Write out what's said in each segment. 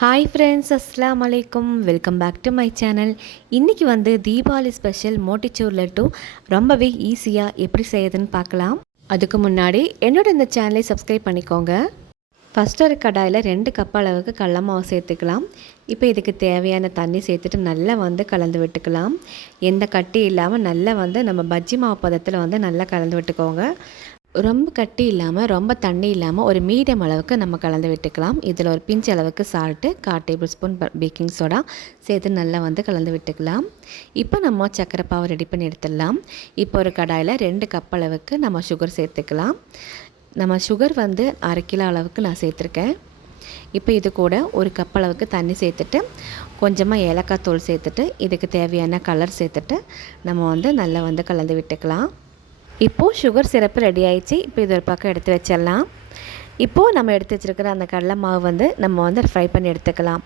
Hi friends, அஸ்ஸலாமு அலைக்கும். Welcome back to my channel. இன்றைக்கி வந்து தீபாவளி ஸ்பெஷல் மோட்டிச்சூர் லட்டு ரொம்பவே ஈஸியாக எப்படி செய்யுதுன்னு பார்க்கலாம். அதுக்கு முன்னாடி என்னோட இந்த சேனலை சப்ஸ்கிரைப் பண்ணிக்கோங்க. ஃபஸ்ட்டு ஒரு கடாயில் 2 கப் அளவுக்கு கடல மாவு சேர்த்துக்கலாம். இப்போ இதுக்கு தேவையான தண்ணி சேர்த்துட்டு நல்லா வந்து கலந்து விட்டுக்கலாம். எந்த கட்டி இல்லாமல் நல்லா வந்து நம்ம பஜ்ஜி மாவு பதத்தில் வந்து நல்லா கலந்து விட்டுக்கோங்க. ரொம்ப கட்டி இல்லாமல் ரொம்ப தண்ணி இல்லாமல் ஒரு மீடியம் அளவுக்கு நம்ம கலந்து விட்டுக்கலாம். இதில் ஒரு பிஞ்ச் அளவுக்கு salt, 1/4 table spoon baking soda சேர்த்து நல்லா வந்து கலந்து விட்டுக்கலாம். இப்போ நம்ம சர்க்கரை பாவு ரெடி பண்ணி எடுத்துடலாம். இப்போ ஒரு கடாயில் 2 கப் அளவுக்கு நம்ம சுகர் சேர்த்துக்கலாம். நம்ம சுகர் வந்து 1/2 கிலோ அளவுக்கு நான் சேர்த்துருக்கேன். இப்போ இது கூட ஒரு கப் அளவுக்கு தண்ணி சேர்த்துட்டு கொஞ்சமாக ஏலக்காய் தூள் சேர்த்துட்டு இதுக்கு தேவையான கலர் சேர்த்துட்டு நம்ம வந்து நல்லா வந்து கலந்து விட்டுக்கலாம். இப்போது சுகர் சிரப்பு ரெடி ஆயிடுச்சு. இப்போ இது ஒரு பக்கம் எடுத்து வச்சிடலாம். இப்போது நம்ம எடுத்து வச்சுருக்கிற அந்த கடலை மாவு வந்து நம்ம வந்து ஃப்ரை பண்ணி எடுத்துக்கலாம்.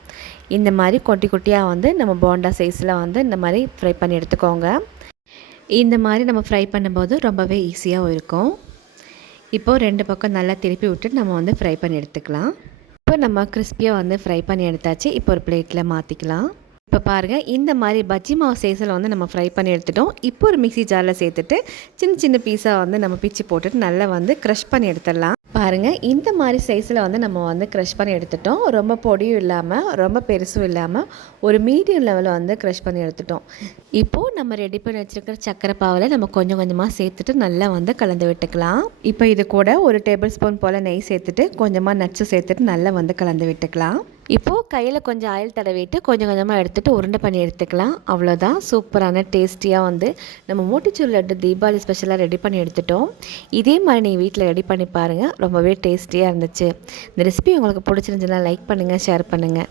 இந்த மாதிரி குட்டி குட்டியாக வந்து நம்ம போண்டா சைஸில் வந்து இந்த மாதிரி ஃப்ரை பண்ணி எடுத்துக்கோங்க. இந்த மாதிரி நம்ம ஃப்ரை பண்ணும்போது ரொம்பவே ஈஸியாக இருக்கும். இப்போது 2 பக்கம் நல்லா திருப்பி விட்டுட்டு நம்ம வந்து ஃப்ரை பண்ணி எடுத்துக்கலாம். இப்போ நம்ம கிறிஸ்பியாக வந்து ஃப்ரை பண்ணி எடுத்தாச்சு. இப்போ ஒரு பிளேட்டில் மாற்றிக்கலாம். இப்போ பாருங்கள், இந்த மாதிரி பஜ்ஜி மாவு சைஸில் வந்து நம்ம ஃப்ரை பண்ணி எடுத்துட்டோம். இப்போ ஒரு மிக்ஸி ஜாரில் சேர்த்துட்டு சின்ன சின்ன பீஸாக வந்து நம்ம பிச்சு போட்டுட்டு நல்லா வந்து க்ரஷ் பண்ணி எடுத்துடலாம். பாருங்கள், இந்த மாதிரி சைஸில் வந்து நம்ம வந்து க்ரஷ் பண்ணி எடுத்துட்டோம். ரொம்ப பொடியும் இல்லாமல் ரொம்ப பெருசும் இல்லாமல் ஒரு மீடியம் லெவலில் வந்து க்ரஷ் பண்ணி எடுத்துட்டோம். இப்போது நம்ம ரெடி பண்ணி வச்சுருக்கிற சக்கரை பாவில் நம்ம கொஞ்சம் கொஞ்சமாக சேர்த்துட்டு நல்லா வந்து கலந்து விட்டுக்கலாம். இப்போ இது கூட ஒரு டேபிள் ஸ்பூன் போல் நெய் சேர்த்துட்டு கொஞ்சமாக நட்ஸு சேர்த்துட்டு நல்லா வந்து கலந்து விட்டுக்கலாம். இப்போது கையில் கொஞ்சம் ஆயில் தடவிட்டு கொஞ்சம் கொஞ்சமாக எடுத்துகிட்டு உருண்டை பண்ணி எடுத்துக்கலாம். அவ்வளோதான், சூப்பரான டேஸ்டியாக வந்து நம்ம மோட்டிச்சூர் லட்டு தீபாவளி ஸ்பெஷலாக ரெடி பண்ணி எடுத்துட்டோம். இதே மாதிரி நீங்கள் வீட்டில் ரெடி பண்ணி பாருங்கள், ரொம்பவே டேஸ்டியாக இருந்துச்சு. இந்த ரெசிபி உங்களுக்கு பிடிச்சிருந்துச்சுன்னா லைக் பண்ணுங்கள், ஷேர் பண்ணுங்கள்.